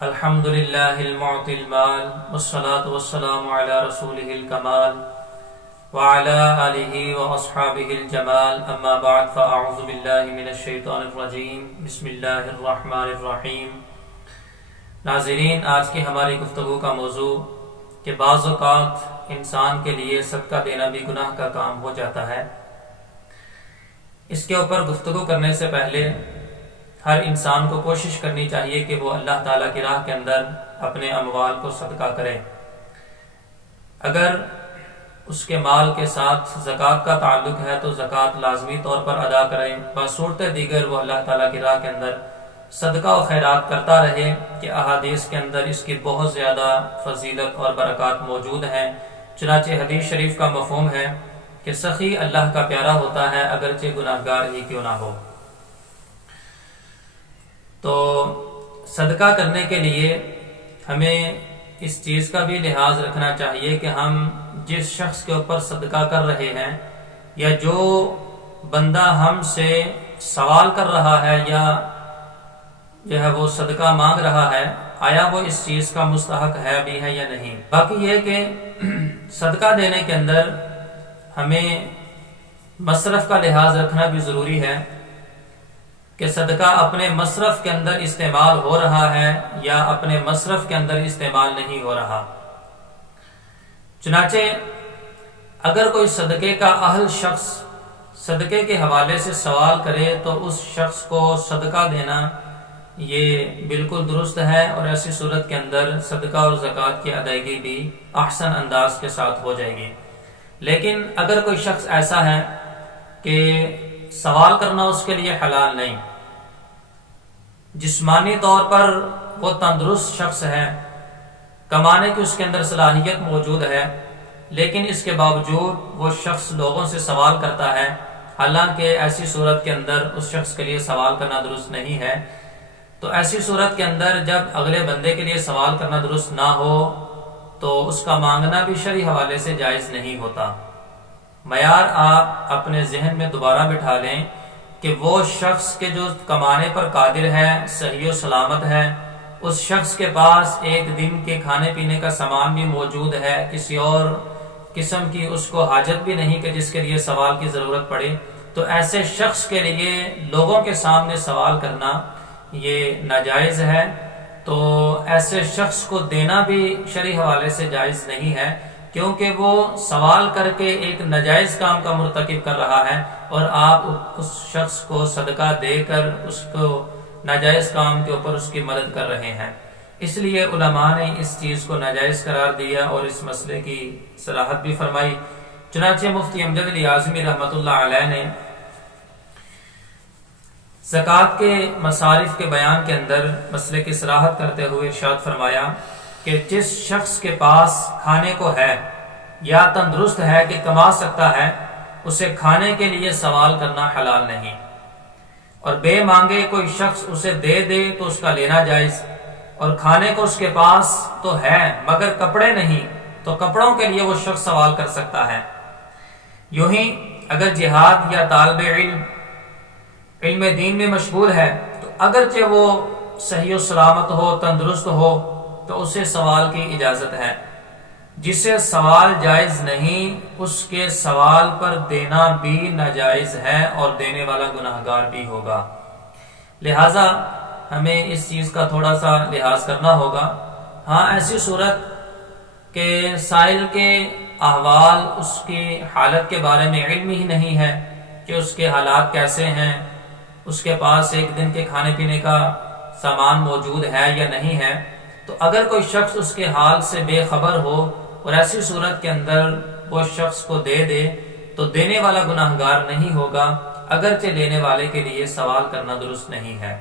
الحمد لله المعطي المال والصلاة والسلام على رسوله الكمال وعلى آله وأصحابه الجمال أما بعد فأعوذ بالله من الشيطان الرجيم بسم الله الرحمن الرحیم۔ ناظرین، آج کی ہماری گفتگو کا موضوع کہ بعض اوقات انسان کے لیے صدقہ دینا بھی گناہ کا کام ہو جاتا ہے، اس کے اوپر گفتگو کرنے سے پہلے ہر انسان کو کوشش کرنی چاہیے کہ وہ اللہ تعالیٰ کی راہ کے اندر اپنے اموال کو صدقہ کرے۔ اگر اس کے مال کے ساتھ زکوٰۃ کا تعلق ہے تو زکوٰۃ لازمی طور پر ادا کرے، بصورت دیگر وہ اللہ تعالیٰ کی راہ کے اندر صدقہ و خیرات کرتا رہے کہ احادیث کے اندر اس کی بہت زیادہ فضیلت اور برکات موجود ہیں۔ چنانچہ حدیث شریف کا مفہوم ہے کہ سخی اللہ کا پیارا ہوتا ہے اگرچہ گناہ گار ہی کیوں نہ ہو۔ تو صدقہ کرنے کے لیے ہمیں اس چیز کا بھی لحاظ رکھنا چاہیے کہ ہم جس شخص کے اوپر صدقہ کر رہے ہیں یا جو بندہ ہم سے سوال کر رہا ہے یا جو ہے وہ صدقہ مانگ رہا ہے، آیا وہ اس چیز کا مستحق ہے بھی ہے یا نہیں۔ باقی یہ کہ صدقہ دینے کے اندر ہمیں مصرف کا لحاظ رکھنا بھی ضروری ہے کہ صدقہ اپنے مصرف کے اندر استعمال ہو رہا ہے یا اپنے مصرف کے اندر استعمال نہیں ہو رہا۔ چنانچہ اگر کوئی صدقے کا اہل شخص صدقے کے حوالے سے سوال کرے تو اس شخص کو صدقہ دینا یہ بالکل درست ہے، اور ایسی صورت کے اندر صدقہ اور زکوٰۃ کی ادائیگی بھی احسن انداز کے ساتھ ہو جائے گی۔ لیکن اگر کوئی شخص ایسا ہے کہ سوال کرنا اس کے لیے حلال نہیں، جسمانی طور پر وہ تندرست شخص ہے، کمانے کی اس کے اندر صلاحیت موجود ہے، لیکن اس کے باوجود وہ شخص لوگوں سے سوال کرتا ہے، حالانکہ ایسی صورت کے اندر اس شخص کے لیے سوال کرنا درست نہیں ہے۔ تو ایسی صورت کے اندر جب اگلے بندے کے لیے سوال کرنا درست نہ ہو تو اس کا مانگنا بھی شرعی حوالے سے جائز نہیں ہوتا۔ معیار آپ اپنے ذہن میں دوبارہ بٹھا لیں کہ وہ شخص کے جو کمانے پر قادر ہے، صحیح و سلامت ہے، اس شخص کے پاس ایک دن کے کھانے پینے کا سامان بھی موجود ہے، کسی اور قسم کی اس کو حاجت بھی نہیں کہ جس کے لیے سوال کی ضرورت پڑے، تو ایسے شخص کے لیے لوگوں کے سامنے سوال کرنا یہ ناجائز ہے۔ تو ایسے شخص کو دینا بھی شرعی حوالے سے جائز نہیں ہے، کیونکہ وہ سوال کر کے ایک ناجائز کام کا مرتکب کر رہا ہے، اور آپ اس شخص کو صدقہ دے کر اس کو ناجائز کام کے اوپر اس کی مدد کر رہے ہیں۔ اس لیے علماء نے اس چیز کو ناجائز قرار دیا اور اس مسئلے کی صراحت بھی فرمائی۔ چنانچہ مفتی امجد علی اعظمی رحمۃ اللہ علیہ نے زکوٰۃ کے مصارف کے بیان کے اندر مسئلے کی صراحت کرتے ہوئے ارشاد فرمایا کہ جس شخص کے پاس کھانے کو ہے یا تندرست ہے کہ کما سکتا ہے، اسے کھانے کے لیے سوال کرنا حلال نہیں، اور بے مانگے کوئی شخص اسے دے دے تو اس کا لینا جائز، اور کھانے کو اس کے پاس تو ہے مگر کپڑے نہیں تو کپڑوں کے لیے وہ شخص سوال کر سکتا ہے۔ یوں ہی اگر جہاد یا طالب علم دین میں مشغول ہے تو اگرچہ وہ صحیح و سلامت ہو، تندرست ہو، تو اسے سوال کی اجازت ہے۔ جسے سوال جائز نہیں اس کے سوال پر دینا بھی ناجائز ہے اور دینے والا گناہگار بھی ہوگا۔ لہٰذا ہمیں اس چیز کا تھوڑا سا لحاظ کرنا ہوگا۔ ہاں، ایسی صورت کہ سائل کے احوال، اس کی حالت کے بارے میں علم ہی نہیں ہے کہ اس کے حالات کیسے ہیں، اس کے پاس ایک دن کے کھانے پینے کا سامان موجود ہے یا نہیں ہے، تو اگر کوئی شخص اس کے حال سے بے خبر ہو اور ایسی صورت کے اندر وہ شخص کو دے دے تو دینے والا گناہگار نہیں ہوگا، اگرچہ لینے والے کے لیے سوال کرنا درست نہیں ہے۔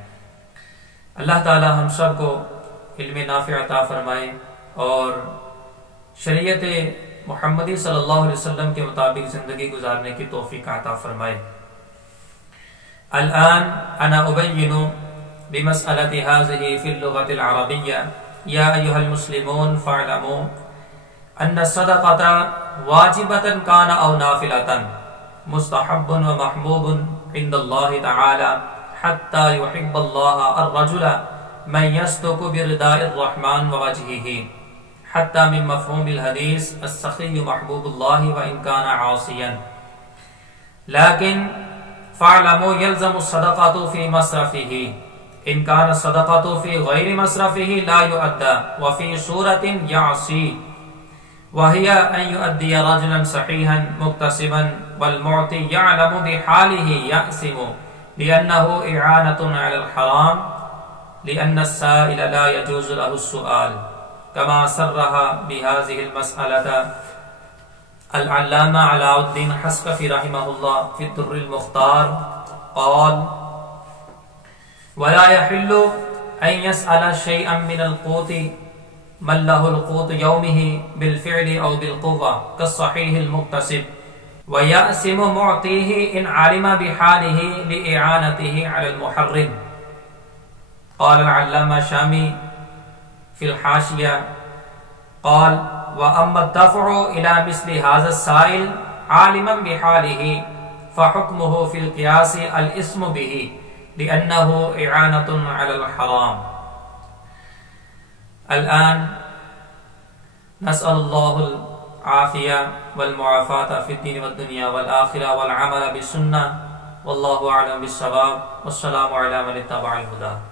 اللہ تعالی ہم سب کو علم نافع عطا فرمائے اور شریعت محمدی صلی اللہ علیہ وسلم کے مطابق زندگی گزارنے کی توفیق عطا فرمائے۔ الآن انا ابین بمسألة هذه في اللغة العربية يا أيها المسلمون فاعلموا أن الصدقة واجبة كان أو نافلة مستحب ومحبوب عند الله تعالى حتى يحب الله الرجل من يصدق برداء الرحمن ووجهه حتى من مفهوم الحديث السخي محبوب الله وإن كان عاصيا لكن فاعلموا يلزم الصدقة في مصرفه إن كان الصدقة في غير مصرفه لا يؤدى وفي صورة يعصي وهي أن يؤدي رجلا صحيحا مكتسبا والمعطي يعلم بحاله يأثم لأنه إعانة على الحرام لأن السائل لا يجوز له السؤال كما صرح بهذه المسألة العلامة علاء الدين حسقفي رحمه الله في الدر المختار قال ولا يحل أن يسأل شيئا من القوت من له القوت يومه بالفعل أو بالقوة كالصحيح المكتسب ويأثم معطيه إن علم بحاله لإعانته على المحرم. قال العلامة شامي في الحاشية قال وأما الدفع إلى مثل هذا السائل عالما بحاله فحكمه في القياس الإثم به لأنه إعانة على الحرام. الآن نسأل الله العافية والمعافاة في الدين والدنيا والآخرة والعمل بالسنة والله أعلم بالصواب والسلام على من اتبع الهدى.